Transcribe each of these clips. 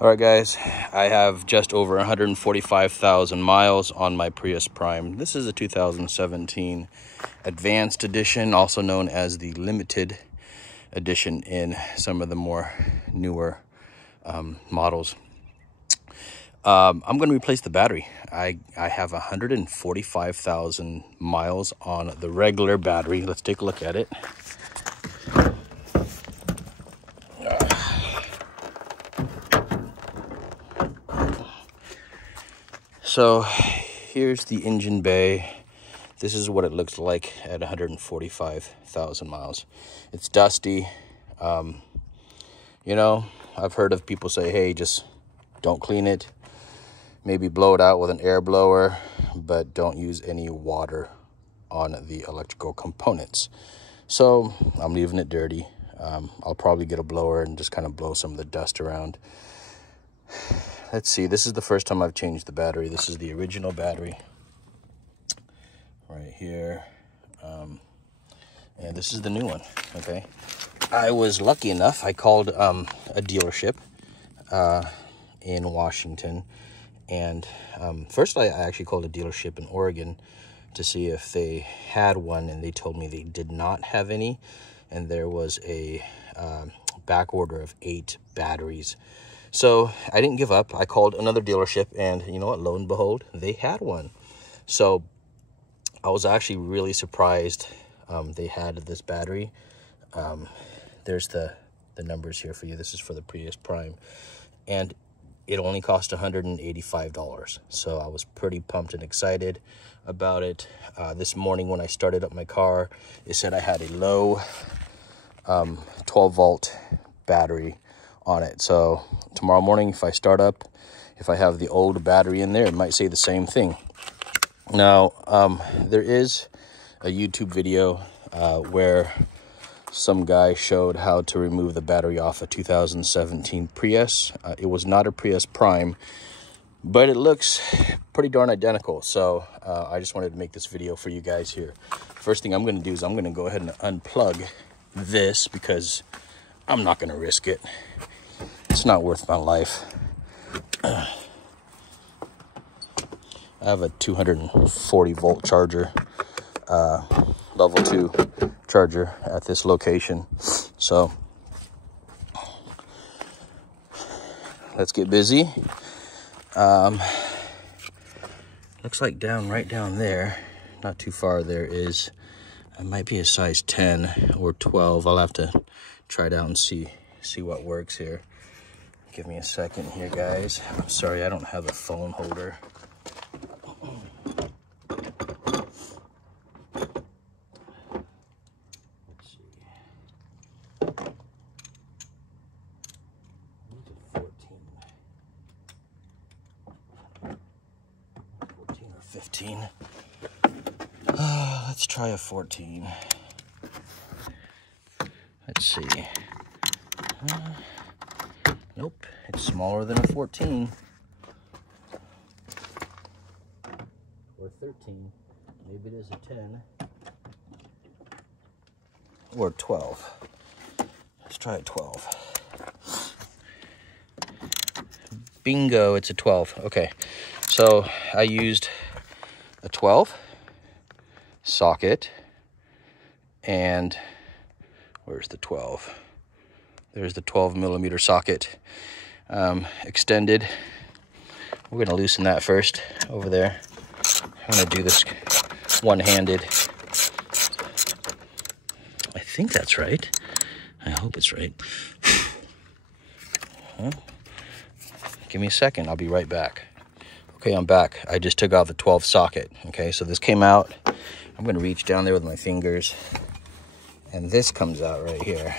All right, guys, I have just over 145,000 miles on my Prius Prime. This is a 2017 Advanced Edition, also known as the Limited Edition in some of the more newer models. I'm going to replace the battery. I have 145,000 miles on the regular battery. Let's take a look at it. So here's the engine bay. This is what it looks like at 145,000 miles. It's dusty. You know, I've heard of people say, hey, just don't clean it. Maybe blow it out with an air blower, but don't use any water on the electrical components. So I'm leaving it dirty. I'll probably get a blower and just kind of blow some of the dust around. Let's see, this is the first time I've changed the battery. This is the original battery right here. And this is the new one, okay? I was lucky enough, I called a dealership in Washington. And first I actually called a dealership in Oregon to see if they had one, and they told me they did not have any. And there was a back order of 8 batteries. So I didn't give up. I called another dealership, and you know what? Lo and behold, they had one. So I was actually really surprised they had this battery. There's the numbers here for you. This is for the Prius Prime. And it only cost $185. So I was pretty pumped and excited about it. This morning when I started up my car, it said I had a low 12-volt battery on it. So tomorrow morning, if I start up, if I have the old battery in there, it might say the same thing. Now, there is a YouTube video where some guy showed how to remove the battery off a 2017 Prius. It was not a Prius Prime, but it looks pretty darn identical. So I just wanted to make this video for you guys here. First thing I'm going to do is I'm going to go ahead and unplug this, because I'm not going to risk it. It's not worth my life. I have a 240 volt charger, level 2 charger at this location. So let's get busy. Looks like right down there, not too far, there is, it might be a size 10 or 12. I'll have to try it out and see what works here. Give me a second here, guys. I'm sorry, I don't have a phone holder. Let's see. 14 or 15. Let's try a 14. Let's see. Nope, it's smaller than a 14. Or 13. Maybe it is a 10. Or 12. Let's try a 12. Bingo, it's a 12. Okay, so I used a 12 socket, and where's the 12? There's the 12 millimeter socket extended. We're going to loosen that first over there. I'm going to do this one-handed. I think that's right. I hope it's right. Give me a second. I'll be right back. Okay, I'm back. I just took out the 12 socket. Okay, so this came out. I'm going to reach down there with my fingers, and this comes out right here.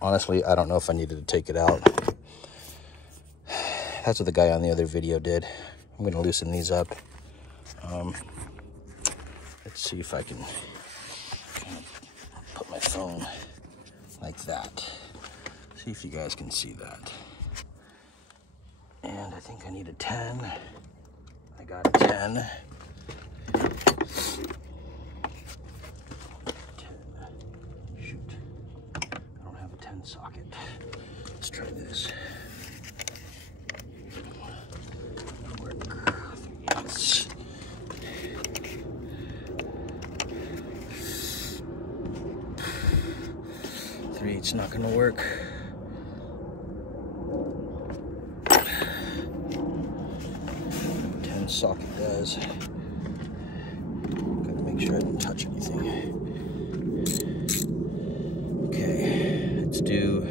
Honestly, I don't know if I needed to take it out. That's what the guy on the other video did. I'm going to loosen these up. Let's see if I can put my phone like that. See if you guys can see that. And I think I need a 10. I got a 10. 10. Shoot. I don't have a 10 socket. Let's try this. light's not gonna work. Socket does. Gotta make sure I don't touch anything. Okay, let's do.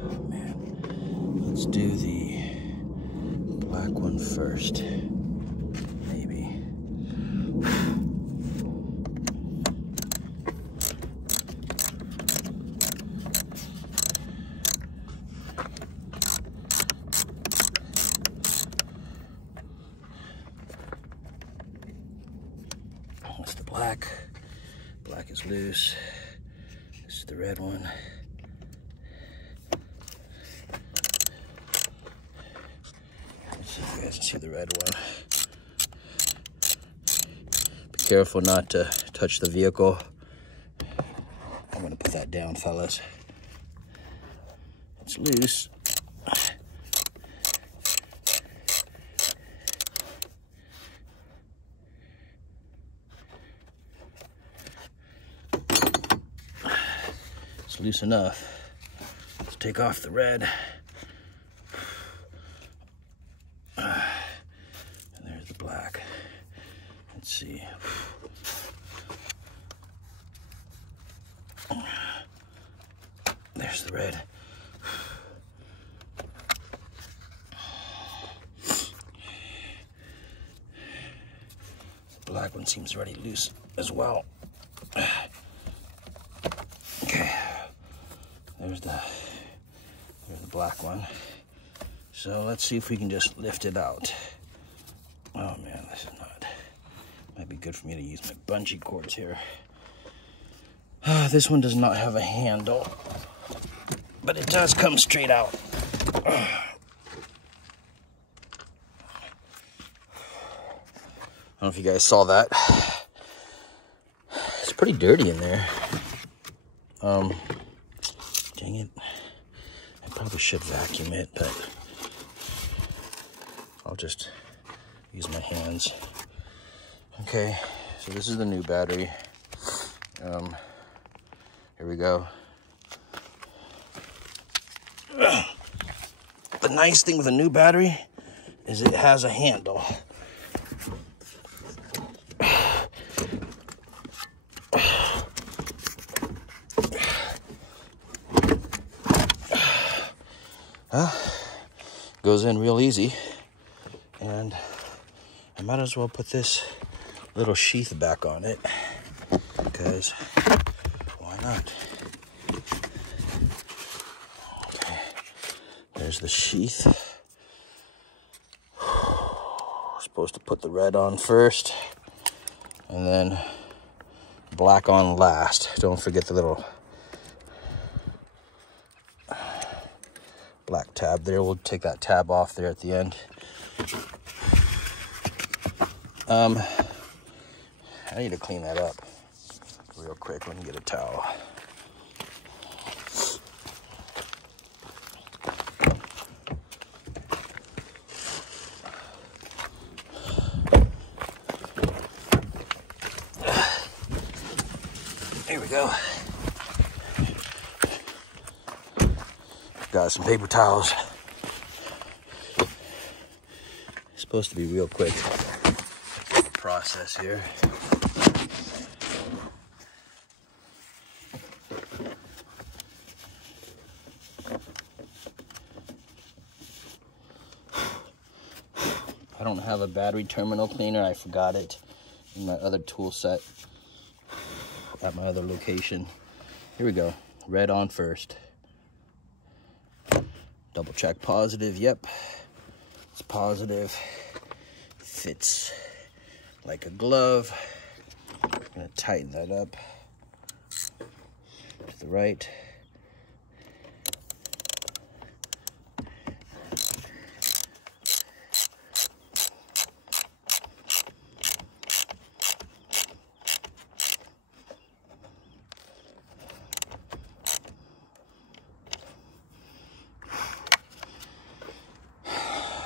Oh man, let's do the black one first. Maybe. That's the black. Black is loose. This is the red one. Let's see if you guys can see the red one. Be careful not to touch the vehicle. I'm gonna put that down, fellas. It's loose. It's loose enough. Let's take off the red. And there's the black. Let's see. There's the red. The black one seems already loose as well. Okay. There's the black one. So let's see if we can just lift it out. Oh man, this is not. Might be good for me to use my bungee cords here. This one does not have a handle, but it does come straight out. I don't know if you guys saw that. It's pretty dirty in there. Dang it. I probably should vacuum it, but I'll just use my hands. Okay, so this is the new battery. Here we go. The nice thing with a new battery is it has a handle. Goes in real easy, and I might as well put this little sheath back on it, because why not? Okay, there's the sheath. Supposed to put the red on first, and then black on last. Don't forget the little black tab there. We'll take that tab off there at the end. I need to clean that up real quick. Let me get a towel. Here we go. Got some paper towels. It's supposed to be real quick process here. I don't have a battery terminal cleaner. I forgot it in my other tool set at my other location. Here we go. Red on first. Double check positive. Yep, it's positive. Fits like a glove. I'm gonna tighten that up to the right.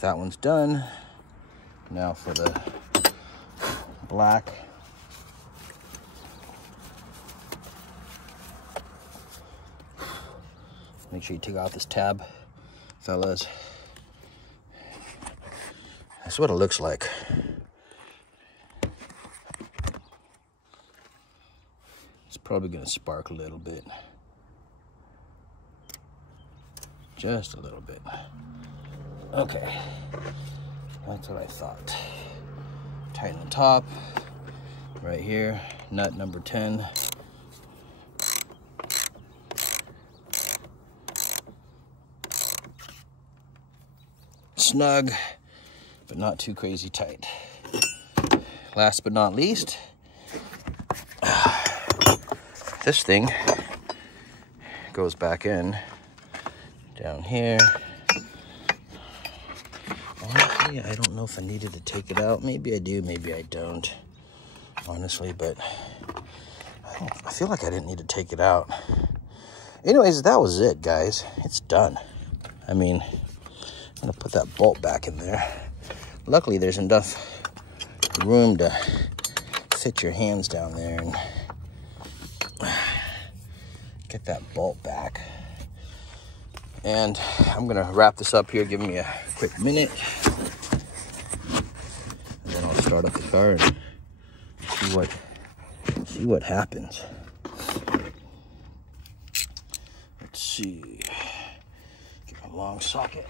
That one's done. Now for the black. Make sure you take out this tab, fellas. That's what it looks like. It's probably gonna spark a little bit. Just a little bit. Okay, that's what I thought. Tighten the top, right here, nut number 10. Snug, but not too crazy tight. Last but not least, this thing goes back in down here. Honestly, I don't know if I needed to take it out. Maybe I do, maybe I don't. Honestly, but I feel like I didn't need to take it out. Anyways, that was it, guys. It's done. I mean, I'm gonna put that bolt back in there. Luckily, there's enough room to fit your hands down there and get that bolt back. And I'm gonna wrap this up here. Give me a quick minute, and then I'll start up the car and see what happens. Let's see. Get a long socket.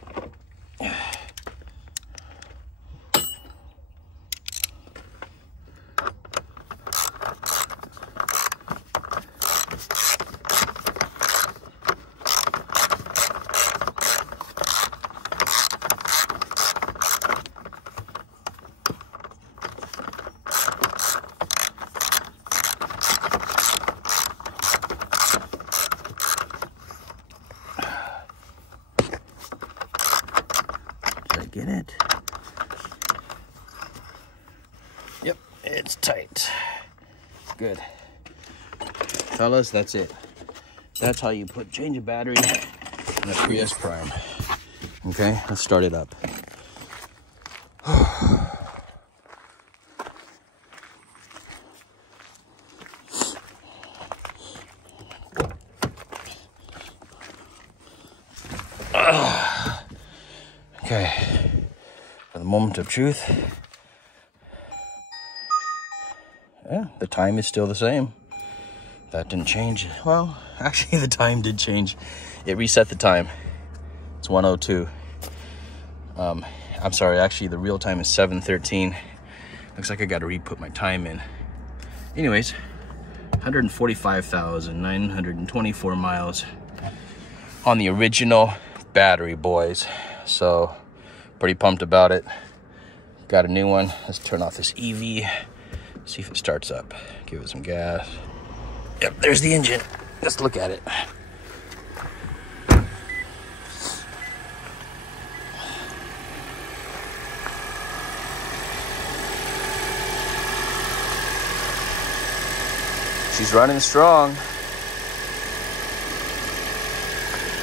Get it? Yep, it's tight. Good. Fellas, that's it. That's how you change a battery in a Prius Prime. Okay, let's start it up. Okay, for the moment of truth. Yeah, the time is still the same. That didn't change. Well, actually the time did change. It reset the time. It's 1:02. I'm sorry, actually the real time is 7:13. Looks like I gotta re-put my time in. Anyways, 145,924 miles on the original battery, boys. So pretty pumped about it. Got a new one. Let's turn off this EV, see if it starts up. Give it some gas. Yep, there's the engine. Let's look at it. She's running strong.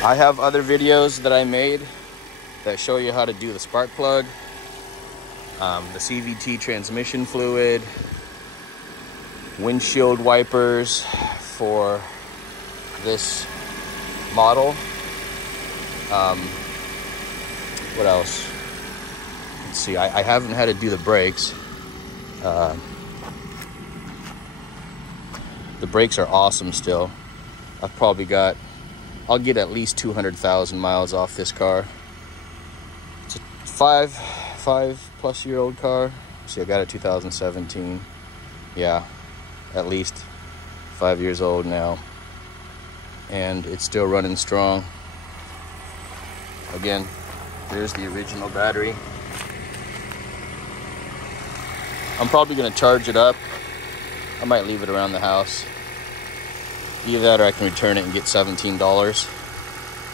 I have other videos that I made that show you how to do the spark plug, the CVT transmission fluid, windshield wipers for this model. What else? Let's see, I haven't had to do the brakes. The brakes are awesome still. I've probably got, I'll get at least 200,000 miles off this car. It's a five plus year old car. See, I got it 2017. Yeah, at least 5 years old now. And it's still running strong. Again, there's the original battery. I'm probably gonna charge it up. I might leave it around the house. Either that or I can return it and get $17.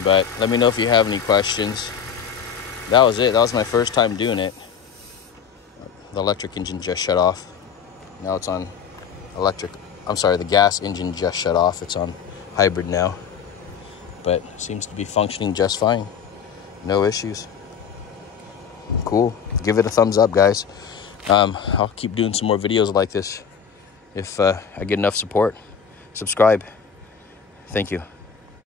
But let me know if you have any questions. That was it. That was my first time doing it. The electric engine just shut off. Now it's on electric. I'm sorry, the gas engine just shut off. It's on hybrid now. But seems to be functioning just fine. No issues. Cool. Give it a thumbs up, guys. I'll keep doing some more videos like this if I get enough support. Subscribe. Thank you.